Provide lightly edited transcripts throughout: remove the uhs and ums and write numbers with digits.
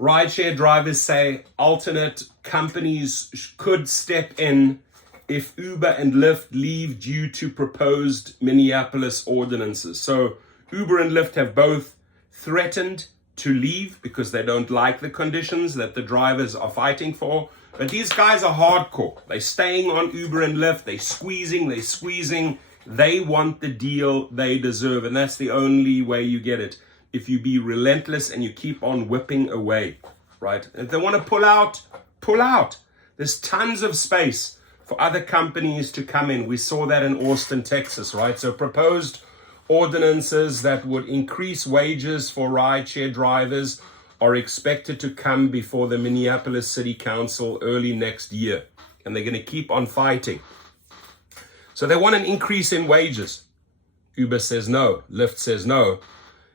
Rideshare drivers say alternate companies could step in if Uber and Lyft leave due to proposed Minneapolis ordinances. So Uber and Lyft have both threatened to leave because they don't like the conditions that the drivers are fighting for. But these guys are hardcore. They're staying on Uber and Lyft. They're squeezing. They want the deal they deserve. And that's the only way you get it. If you be relentless and you keep on whipping away, right? If they want to pull out, pull out. There's tons of space for other companies to come in. We saw that in Austin, Texas, right? So proposed ordinances that would increase wages for rideshare drivers are expected to come before the Minneapolis City Council early next year. And they're going to keep on fighting. So they want an increase in wages. Uber says no, Lyft says no.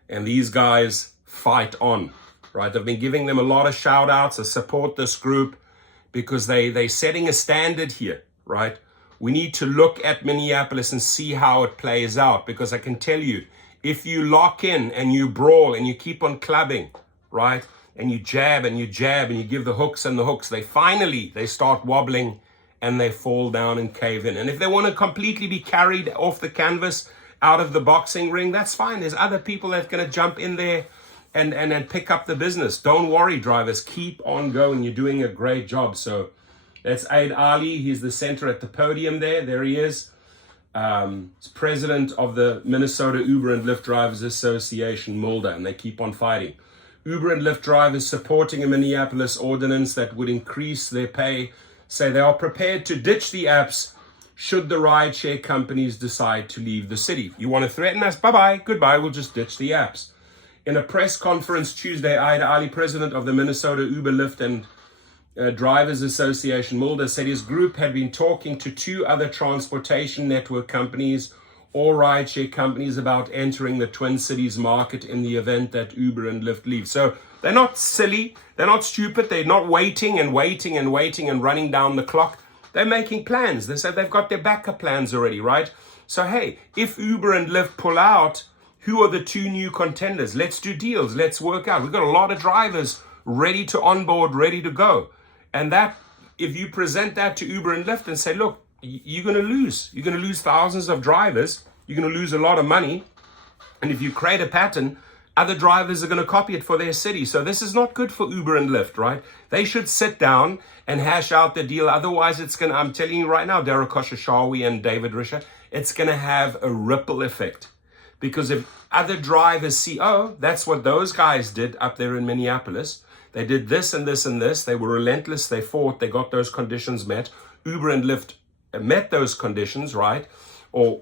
And these guys fight on, right? I've been giving them a lot of shout outs. I support this group because they're setting a standard here, right? We need to look at Minneapolis and see how it plays out, because I can tell you, if you lock in and you brawl and you keep on clubbing, right? And you jab and you give the hooks and the hooks, they start wobbling and they fall down and cave in. And if they want to completely be carried off the canvas, out of the boxing ring, that's fine. There's other people that's going to jump in there and pick up the business. Don't worry, drivers. Keep on going. You're doing a great job. So that's Aid Ali. He's the center at the podium there. There he is. He's president of the Minnesota Uber and Lyft Drivers Association, Mulder, and they keep on fighting. Uber and Lyft drivers supporting a Minneapolis ordinance that would increase their pay say they are prepared to ditch the apps should the rideshare companies decide to leave the city. You want to threaten us? Bye-bye, goodbye, we'll just ditch the apps. In a press conference Tuesday, Aid Ali, president of the Minnesota Uber, Lyft and Drivers Association, Mulder, said his group had been talking to 2 other transportation network companies or rideshare companies about entering the Twin Cities market in the event that Uber and Lyft leave. So they're not silly, they're not stupid, they're not waiting and running down the clock. They're making plans. They said they've got their backup plans already, right? So, hey, if Uber and Lyft pull out, who are the 2 new contenders? Let's do deals. Let's work out. We've got a lot of drivers ready to onboard, ready to go. And that, if you present that to Uber and Lyft and say, look, you're going to lose. You're going to lose thousands of drivers. You're going to lose a lot of money. And if you create a pattern, other drivers are going to copy it for their city. So this is not good for Uber and Lyft, right? They should sit down and hash out the deal. Otherwise, it's going to, I'm telling you right now, Derek Koshashawi and David Risher, it's going to have a ripple effect. Because if other drivers see, oh, that's what those guys did up there in Minneapolis. They did this and this and this. They were relentless. They fought. They got those conditions met. Uber and Lyft met those conditions, right? Or,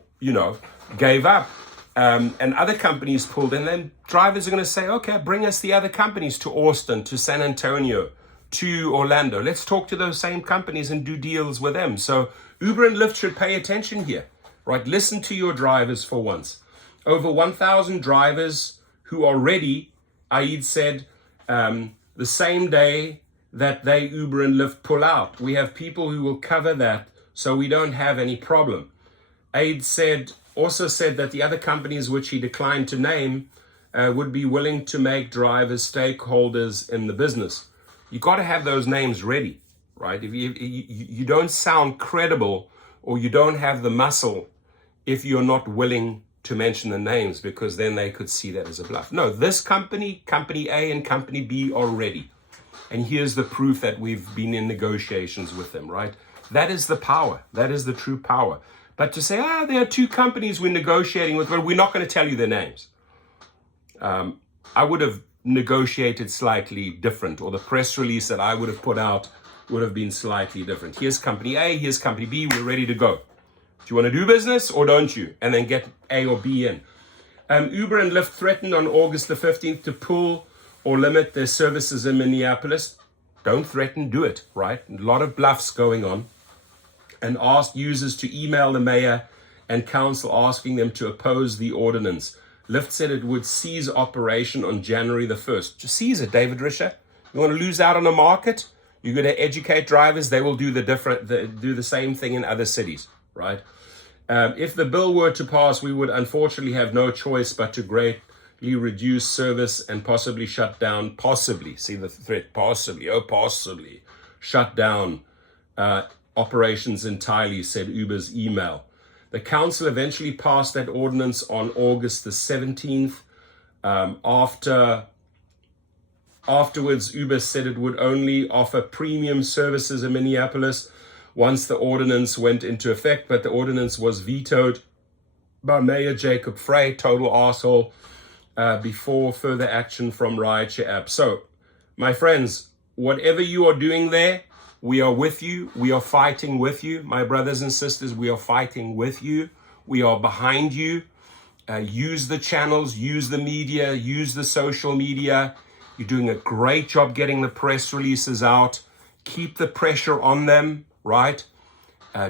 gave up. And other companies pulled in. Then drivers are going to say, okay, bring us the other companies to Austin, to San Antonio, to Orlando. Let's talk to those same companies and do deals with them. So Uber and Lyft should pay attention here, right? Listen to your drivers for once. Over 1,000 drivers who are ready, Aid said, the same day that they, Uber and Lyft, pull out. We have people who will cover that, so we don't have any problem. Aid also said that the other companies which he declined to name would be willing to make drivers stakeholders in the business. You got to have those names ready, right? If you don't sound credible, or you don't have the muscle if you're not willing to mention the names, because then they could see that as a bluff. No, this company, Company A and Company B are ready. And here's the proof that we've been in negotiations with them, right? That is the power. That is the true power. But to say, there are 2 companies we're negotiating with, but we're not going to tell you their names. I would have negotiated slightly different, or the press release that I would have put out would have been slightly different. Here's Company A, here's Company B, we're ready to go. Do you want to do business or don't you? And then get A or B in. Uber and Lyft threatened on August the 15th to pull or limit their services in Minneapolis. Don't threaten, do it, right? A lot of bluffs going on. And asked users to email the mayor and council asking them to oppose the ordinance. Lyft said it would cease operation on January the 1st. Just seize it, David Risher. You want to lose out on a market? You're going to educate drivers. They will do do the same thing in other cities, right? If the bill were to pass, we would unfortunately have no choice but to greatly reduce service and possibly shut down, see the threat, possibly shut down operations entirely, said Uber's email. The council eventually passed that ordinance on August the 17th. Afterwards, Uber said it would only offer premium services in Minneapolis once the ordinance went into effect, but the ordinance was vetoed by Mayor Jacob Frey, total arsehole, before further action from Rideshare App. So, my friends, whatever you are doing there, we are with you. We are fighting with you. My brothers and sisters, we are fighting with you. We are behind you. Use the channels, use the media, use the social media. You're doing a great job getting the press releases out. Keep the pressure on them, right?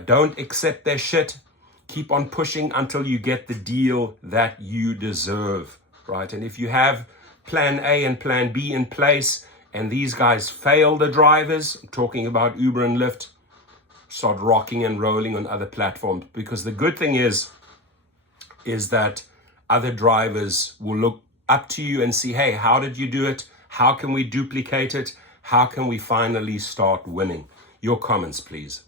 Don't accept their shit. Keep on pushing until you get the deal that you deserve, right? And if you have plan A and plan B in place, and these guys fail the drivers, I'm talking about Uber and Lyft, start rocking and rolling on other platforms. Because the good thing is that other drivers will look up to you and see, hey, how did you do it? How can we duplicate it? How can we finally start winning? Your comments, please.